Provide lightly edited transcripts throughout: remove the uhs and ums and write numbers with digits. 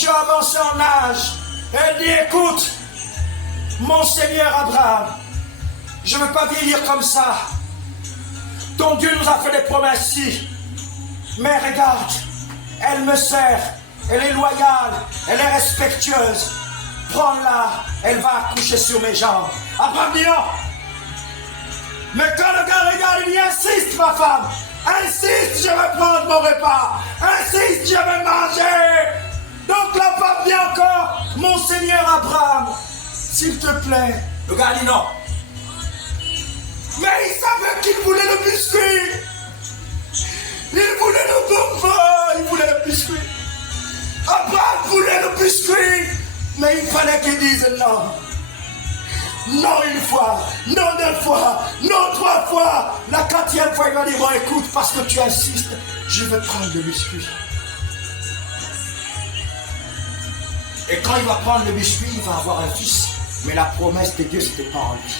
tu as avancé en âge. Elle dit, écoute, mon Seigneur Abraham, je ne veux pas vieillir comme ça. Ton Dieu nous a fait des promesses ici. Mais regarde, elle me sert, elle est loyale, elle est respectueuse. Prends-la, elle va accoucher sur mes jambes. Abraham dit non. Mais quand le gars regarde, il dit insiste ma femme. Insiste, je vais prendre mon repas. Insiste, je vais manger. Donc la femme dit encore, mon Seigneur Abraham, s'il te plaît. Le gars dit non. Mais il savait qu'il voulait le biscuit. Il voulait le bonbon, il voulait le biscuit. Abraham voulait le biscuit. Mais il fallait qu'il dise non. Non une fois, non deux fois, non trois fois. La quatrième fois, il va dire, bon écoute, parce que tu insistes, je vais prendre le biscuit. Et quand il va prendre le biscuit, il va avoir un fils. Mais la promesse de Dieu, c'était pas en lui.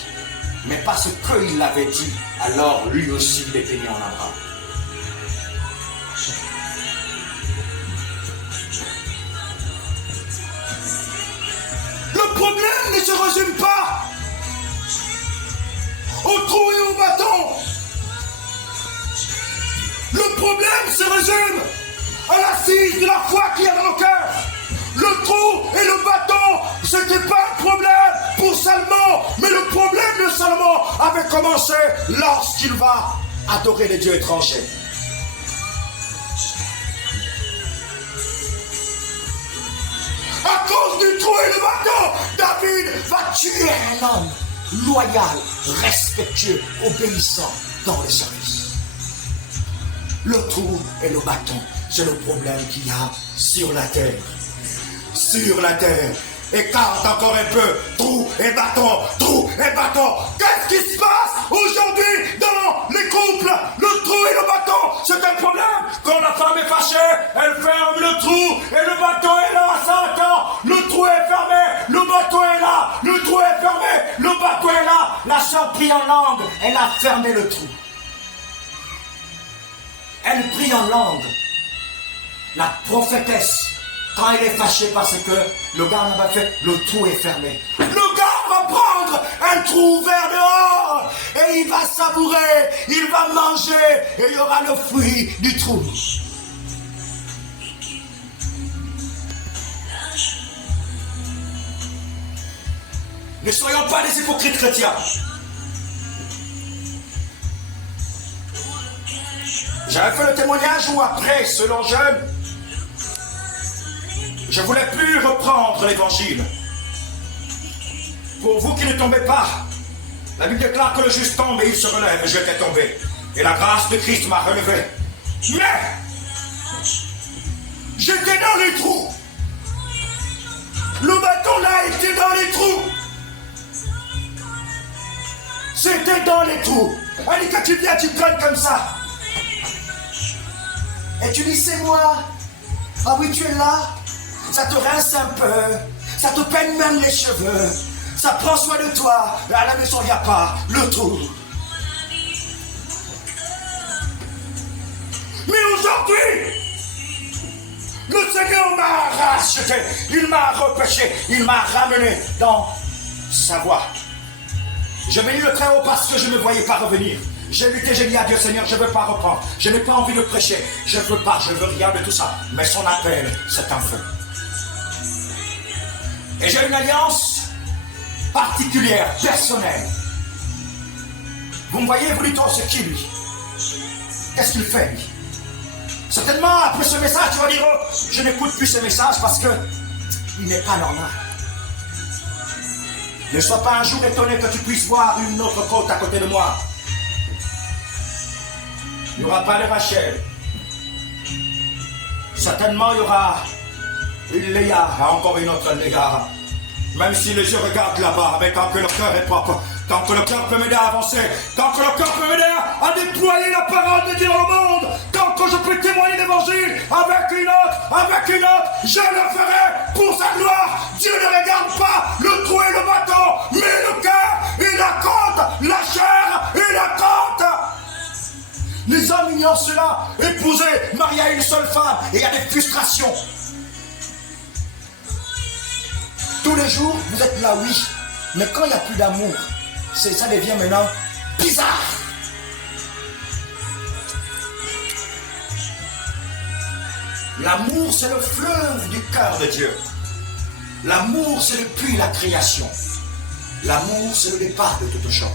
Mais parce qu'il l'avait dit, alors lui aussi, il était né en Abraham. Le problème ne se résume pas au trou et au bâton. Le problème se résume à l'assise de la foi qu'il y a dans nos cœurs. Le trou et le bâton, ce n'était pas un problème pour Salomon, mais le problème de Salomon avait commencé lorsqu'il va adorer les dieux étrangers. À cause du trou et le bâton, David va tuer un homme loyal, respectueux, obéissant dans le service. Le trou et le bâton, c'est le problème qu'il y a sur la terre. Sur la terre. Écarte encore un peu, trou et bâton, trou et bâton. Qu'est-ce qui se passe aujourd'hui dans les couples? Le trou et le bâton, c'est un problème. Quand la femme est fâchée, elle ferme le trou et le bâton est là à 5 ans. Le trou est fermé, le bâton est là, le trou est fermé, le bâton est là. La sœur prie en langue, elle a fermé le trou. Elle prie en langue. La prophétesse, quand elle est fâchée parce que le gars n'a pas fait, le trou est fermé. Le gars va prendre un trou ouvert dehors et il va savourer, il va manger et il y aura le fruit du trou. Ne soyons pas des hypocrites chrétiens. J'avais fait le témoignage où après, selon jeune, je ne voulais plus reprendre l'évangile. Pour vous qui ne tombez pas, la Bible déclare que le juste tombe et il se relève, et j'étais tombé. Et la grâce de Christ m'a relevé. Mais, j'étais dans les trous. Le bâton là était dans les trous. C'était dans les trous. Allez, quand tu viens, tu cognes comme ça. Et tu dis, c'est moi. Ah oui, tu es là. Ça te rince un peu. Ça te peigne même les cheveux. Ça prend soin de toi. Mais à la maison, il n'y a pas le trou. Mais aujourd'hui, le Seigneur m'a racheté. Il m'a repêché. Il m'a ramené dans sa voie. Je bénis le Très-Haut parce que je ne voyais pas revenir. J'ai lutté, j'ai dit à Dieu, Seigneur, je ne veux pas reprendre. Je n'ai pas envie de prêcher. Je ne veux pas, je ne veux rien de tout ça. Mais son appel, c'est un feu. Et j'ai une alliance particulière, personnelle. Vous me voyez, vous dites, oh, c'est qui lui? Qu'est-ce qu'il fait lui? Certainement, après ce message, tu vas dire, oh, je n'écoute plus ce message parce que il n'est pas normal. Ne sois pas un jour étonné que tu puisses voir une autre côte à côté de moi. Il n'y aura pas de Rachel. Certainement, il y aura une Léa, encore une autre Léa. Même si les yeux regardent là-bas, mais tant que le cœur est propre, tant que le cœur peut m'aider à avancer, tant que le cœur peut m'aider à déployer la parole de Dieu dans le monde, tant que je peux témoigner l'évangile avec une autre, je le ferai pour sa gloire. Dieu ne regarde pas le trou et le bâton, mais le cœur, il la compte, la chair, il la compte. Les hommes ignorent cela. Épouser, marier à une seule femme, et il y a des frustrations. Tous les jours, vous êtes là, oui. Mais quand il n'y a plus d'amour, ça devient maintenant bizarre. L'amour, c'est le fleuve du cœur de Dieu. L'amour, c'est le puits de la création. L'amour, c'est le départ de toute chose.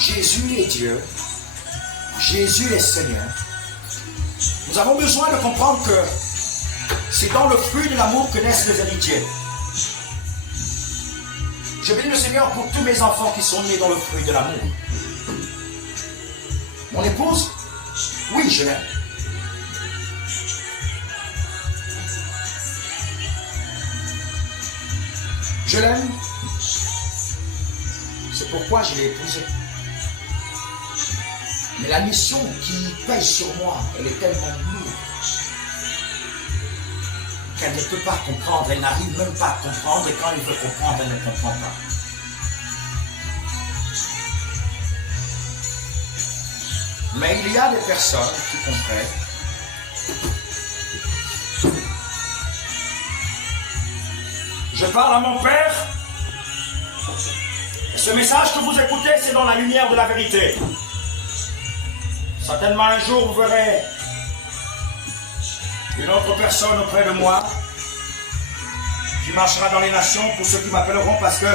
Jésus est Dieu. Jésus est Seigneur. Nous avons besoin de comprendre que c'est dans le fruit de l'amour que naissent les héritiers. Je bénis le Seigneur pour tous mes enfants qui sont nés dans le fruit de l'amour. Mon épouse, oui, je l'aime. Je l'aime. C'est pourquoi je l'ai épousée. Mais la mission qui pèse sur moi, elle est tellement lourde qu'elle ne peut pas comprendre. Elle n'arrive même pas à comprendre et quand elle veut comprendre, elle ne comprend pas. Mais il y a des personnes qui comprennent. Je parle à mon Père. Ce message que vous écoutez, c'est dans la lumière de la vérité. Certainement un jour, vous verrez une autre personne auprès de moi qui marchera dans les nations pour ceux qui m'appelleront parce que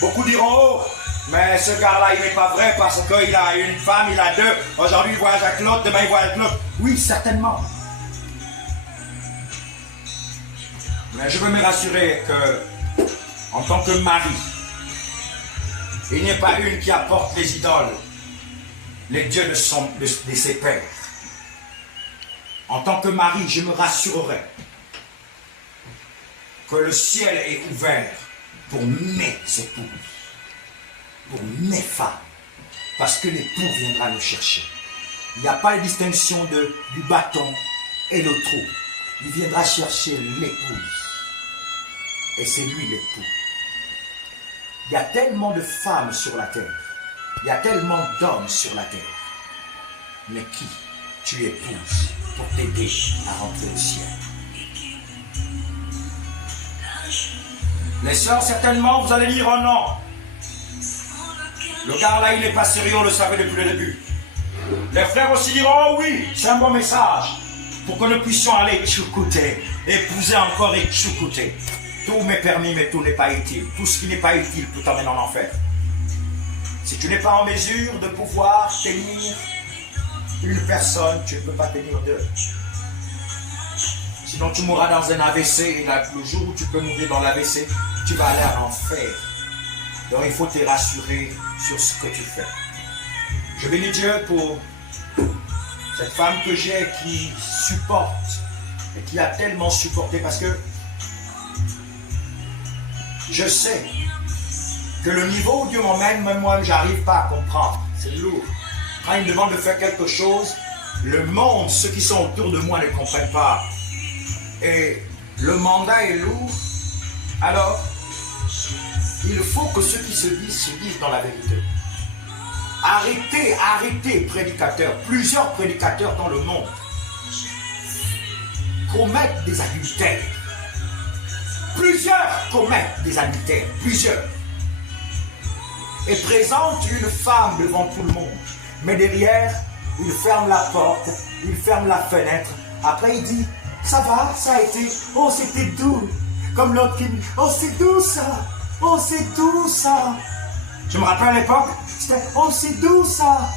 beaucoup diront « Oh, mais ce gars-là, il n'est pas vrai parce qu'il a une femme, il a deux. Aujourd'hui, il voyage avec l'autre, demain, il voyage avec l'autre. » Oui, certainement. Mais je veux me rassurer que, en tant que mari, il n'y a pas une qui apporte les idoles, les dieux de ses pères. En tant que mari, je me rassurerai que le ciel est ouvert pour mes épouses, pour mes femmes, parce que l'époux viendra nous chercher. Il n'y a pas de distinction du bâton et le trou. Il viendra chercher l'épouse. Et c'est lui l'époux. Il y a tellement de femmes sur la terre. Il y a tellement d'hommes sur la terre. Mais qui tu épouses pour t'aider à rentrer au ciel? Les sœurs, certainement, vous allez dire oh non. Le gars là, il n'est pas sérieux, on le savait depuis le début. Les frères aussi diront oh oui, c'est un bon message. Pour que nous puissions aller tchoucouter, épouser encore et tchoucouter. Tout m'est permis, mais tout n'est pas utile. Tout ce qui n'est pas utile peut t'emmener en enfer. Si tu n'es pas en mesure de pouvoir tenir une personne, tu ne peux pas tenir deux. Sinon, tu mourras dans un AVC et le jour où tu peux mourir dans l'AVC, tu vas aller en enfer. Donc, il faut te rassurer sur ce que tu fais. Je bénis Dieu pour cette femme que j'ai qui supporte et qui a tellement supporté parce que je sais que le niveau où Dieu m'emmène, même moi, je n'arrive pas à comprendre. C'est lourd. Quand il me demande de faire quelque chose, le monde, ceux qui sont autour de moi ne comprennent pas. Et le mandat est lourd. Alors, il faut que ceux qui se disent dans la vérité. Arrêtez, prédicateurs. Plusieurs prédicateurs dans le monde commettent des adultères. Plusieurs commettent des adultères. Plusieurs. Et présentent une femme devant tout le monde. Mais derrière, il ferme la porte, il ferme la fenêtre. Après, il dit, ça va, ça a été, oh, c'était doux. Comme l'autre qui dit, oh, c'est doux ça, oh, c'est doux ça. Je me rappelle à l'époque, c'était, oh, c'est doux ça.